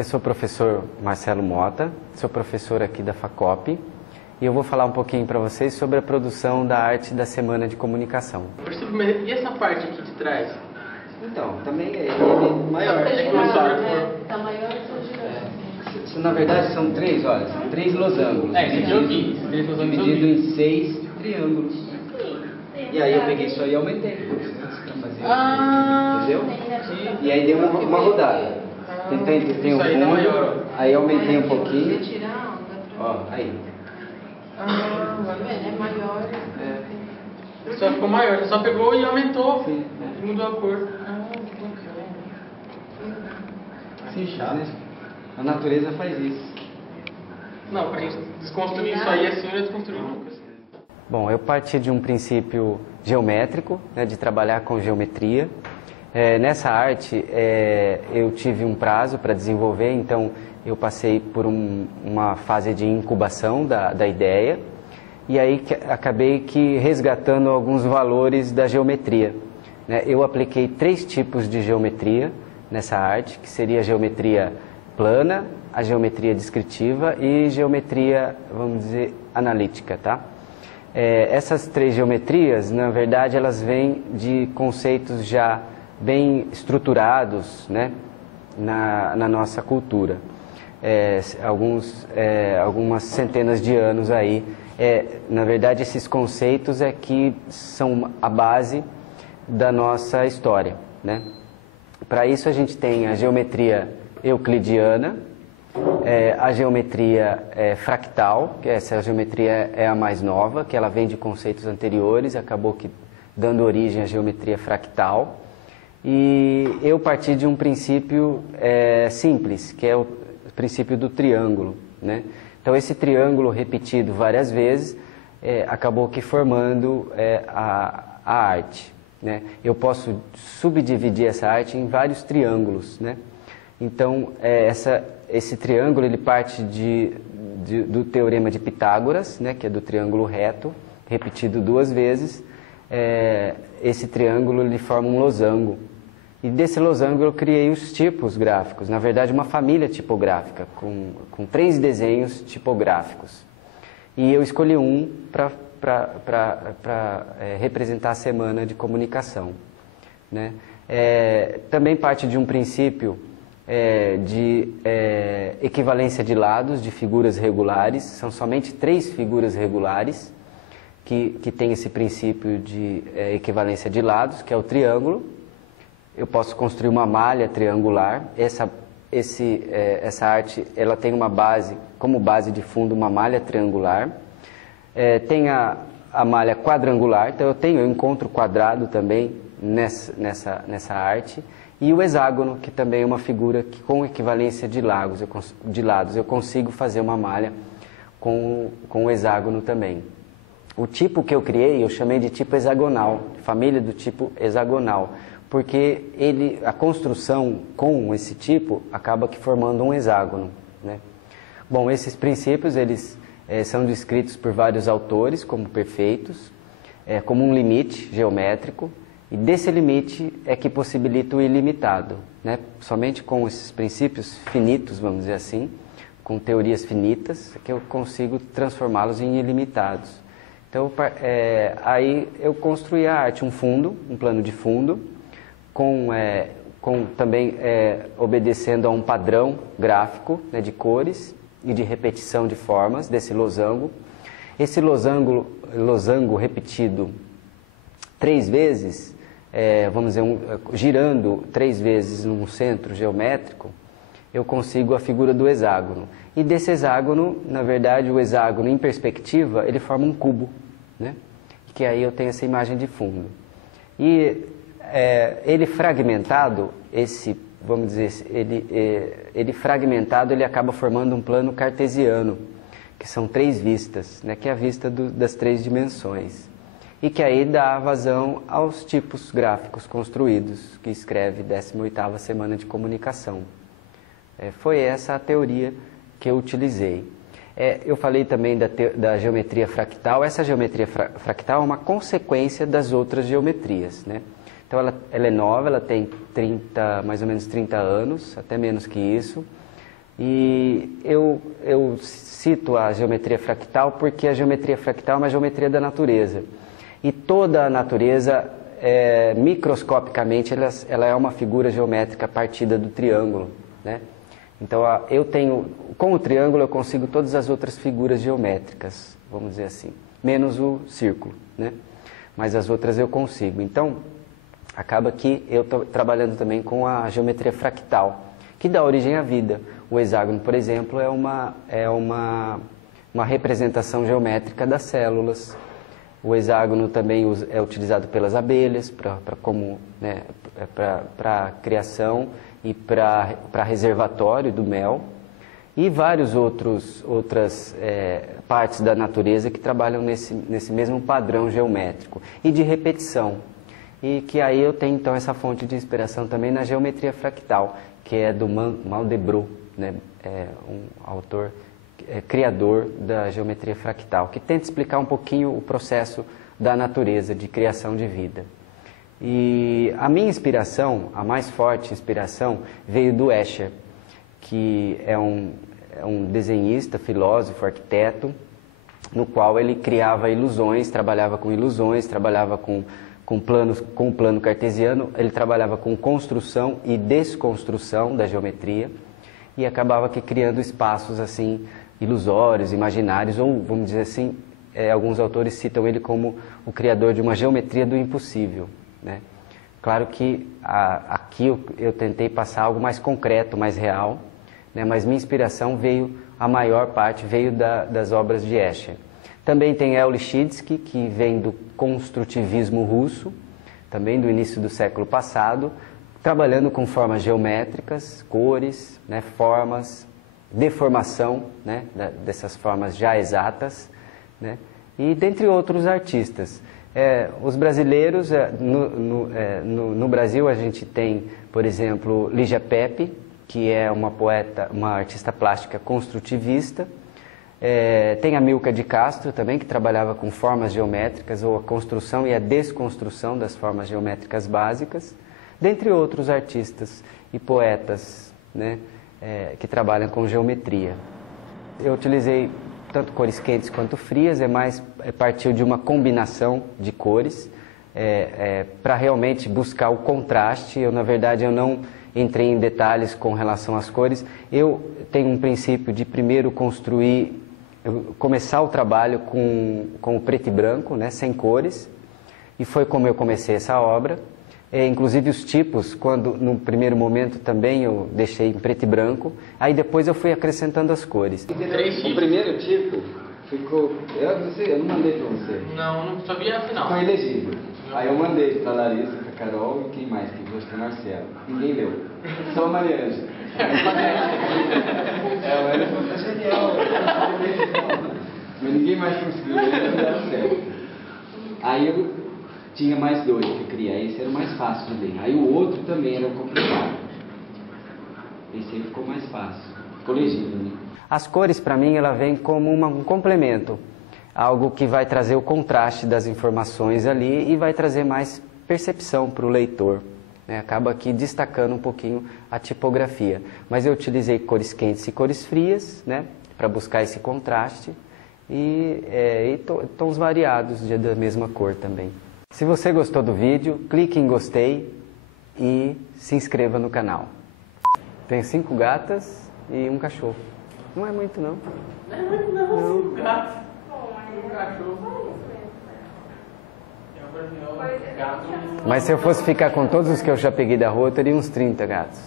eu sou o professor Marcelo Mota, sou professor aqui da FACOP e eu vou falar um pouquinho para vocês sobre a produção da arte da Semana de Comunicação. E essa parte aqui de trás? Então, também ele é maior. Tá maior que o girando. Na verdade são três, olha, são três losangos. Esse aqui eu vi. Esses três losangos eu Dividido vi. em 6 triângulos. E aí eu peguei isso aí e aumentei. Pra fazer, entendeu? E aí deu uma rodada. Tem um Isso aí tá maior, fundo, aí aumentei um pouquinho. Tirar a onda. Ó, aí. É maior. Só ficou maior, você só pegou e aumentou. Sim. E mudou a cor. Sim, né? A natureza faz isso. Não, pra gente desconstruir isso aí assim, eu já desconstruí nunca. Bom, eu parti de um princípio geométrico, né, de trabalhar com geometria. Nessa arte, eu tive um prazo para desenvolver, então eu passei por uma fase de incubação da ideia e aí acabei resgatando alguns valores da geometria. Né? Eu apliquei 3 tipos de geometria nessa arte, que seria a geometria plana, a geometria descritiva e geometria, vamos dizer, analítica, tá? Essas 3 geometrias, na verdade, elas vêm de conceitos já bem estruturados, né, na nossa cultura. Algumas centenas de anos aí. Na verdade, esses conceitos que são a base da nossa história, né? Para isso a gente tem a geometria euclidiana, a geometria fractal, que essa geometria é a mais nova, que ela vem de conceitos anteriores, acabou dando origem à geometria fractal. E eu parti de um princípio simples, que é o princípio do triângulo, né? Então esse triângulo repetido várias vezes acabou formando a arte, né? Eu posso subdividir essa arte em vários triângulos, né? Então esse triângulo ele parte do teorema de Pitágoras, né? Que é do triângulo reto, repetido 2 vezes. Esse triângulo ele forma um losango. E desse losango eu criei os tipos gráficos, na verdade uma família tipográfica, com 3 desenhos tipográficos. E eu escolhi um para representar a Semana de Comunicação, né? Também parte de um princípio de equivalência de lados de figuras regulares, são somente 3 figuras regulares que tem esse princípio de equivalência de lados, que é o triângulo. Eu posso construir uma malha triangular. Essa arte ela tem como base de fundo uma malha triangular. Tem a malha quadrangular, então eu encontro quadrado também nessa arte. E o hexágono, que também é uma figura que com equivalência de lados eu consigo fazer uma malha com o hexágono também. O tipo que eu criei, eu chamei de tipo hexagonal, família do tipo hexagonal, porque a construção com esse tipo acaba formando um hexágono, né? Bom, esses princípios eles são descritos por vários autores como perfeitos, como um limite geométrico, e desse limite é que possibilita o ilimitado, né? Somente com esses princípios finitos, vamos dizer assim, com teorias finitas, que eu consigo transformá-los em ilimitados. Então, aí eu construí a arte, um plano de fundo, também obedecendo a um padrão gráfico, né, de cores e de repetição de formas desse losango. Esse losango repetido 3 vezes, vamos dizer, girando 3 vezes num centro geométrico, eu consigo a figura do hexágono. E desse hexágono, na verdade, o hexágono em perspectiva, ele forma um cubo, né? Que aí eu tenho essa imagem de fundo. E ele fragmentado, vamos dizer, ele fragmentado, ele acaba formando um plano cartesiano, que são 3 vistas, né? Que é a vista das 3 dimensões. E que aí dá vazão aos tipos gráficos construídos, que escreve 18ª Semana de Comunicação. Foi essa a teoria que eu utilizei. Eu falei também da geometria fractal. Essa geometria fractal é uma consequência das outras geometrias, né? Então ela é nova, ela tem mais ou menos 30 anos, até menos que isso. E eu cito a geometria fractal porque a geometria fractal é uma geometria da natureza. E toda a natureza, microscopicamente, ela é uma figura geométrica partida do triângulo, né? Então, com o triângulo eu consigo todas as outras figuras geométricas, vamos dizer assim, menos o círculo, né? Mas as outras eu consigo. Então, acaba que eu estou trabalhando também com a geometria fractal, que dá origem à vida. O hexágono, por exemplo, é uma representação geométrica das células. O hexágono também é utilizado pelas abelhas para criação e para reservatório do mel. E várias outras partes da natureza que trabalham nesse mesmo padrão geométrico e de repetição. E que aí eu tenho então essa fonte de inspiração também na geometria fractal, que é do Mandelbrot, né? Um autor criador da geometria fractal, que tenta explicar um pouquinho o processo da natureza, de criação de vida. E a minha inspiração, a mais forte inspiração, veio do Escher, que é um desenhista, filósofo, arquiteto, no qual ele criava ilusões, trabalhava com o plano cartesiano, ele trabalhava com construção e desconstrução da geometria e acabava que criando espaços assim ilusórios, imaginários, ou vamos dizer assim, alguns autores citam ele como o criador de uma geometria do impossível, né? Claro que aqui eu tentei passar algo mais concreto, mais real, né? Mas minha inspiração a maior parte veio das obras de Escher. Também tem Lichitsky, que vem do construtivismo russo, também do início do século passado, trabalhando com formas geométricas, cores, né, formas, deformação, né, dessas formas já exatas, né, e dentre outros artistas. Os brasileiros, no Brasil a gente tem, por exemplo, Lígia Pepe, que é uma poeta, uma artista plástica construtivista. Tem a Milka de Castro também, que trabalhava com formas geométricas, ou a construção e a desconstrução das formas geométricas básicas, dentre outros artistas e poetas, né, que trabalham com geometria. Eu utilizei tanto cores quentes quanto frias, partiu de uma combinação de cores, para realmente buscar o contraste. Na verdade, eu não entrei em detalhes com relação às cores. Eu tenho um princípio de primeiro começar o trabalho com o preto e branco, né, sem cores, e foi como eu comecei essa obra. Inclusive os tipos, no primeiro momento também eu deixei em preto e branco, aí depois eu fui acrescentando as cores. O primeiro tipo ficou... Eu não mandei para você. Não sabia a final. Foi elegível. Aí eu mandei para a Larissa, para a Carol e quem mais? Que gosta do Marcelo. Ninguém leu. Só a Maria Ângela. Ela foi genial. Mas ninguém mais conseguiu ler, não deu certo. Aí eu tinha mais dois que eu queria. Esse era o mais fácil também. Aí o outro também era complicado. Esse aí ficou mais fácil. Ficou legível, né? As cores, para mim, ela vem como um complemento. Algo que vai trazer o contraste das informações ali e vai trazer mais percepção para o leitor, né? Acaba aqui destacando um pouquinho a tipografia. Mas eu utilizei cores quentes e cores frias, né, para buscar esse contraste e tons variados da mesma cor também. Se você gostou do vídeo, clique em gostei e se inscreva no canal. Tem 5 gatas e um cachorro. Não é muito, não. Não é muito, não. 5 gatos. Um cachorro. Mas se eu fosse ficar com todos os que eu já peguei da rua, eu teria uns 30 gatos.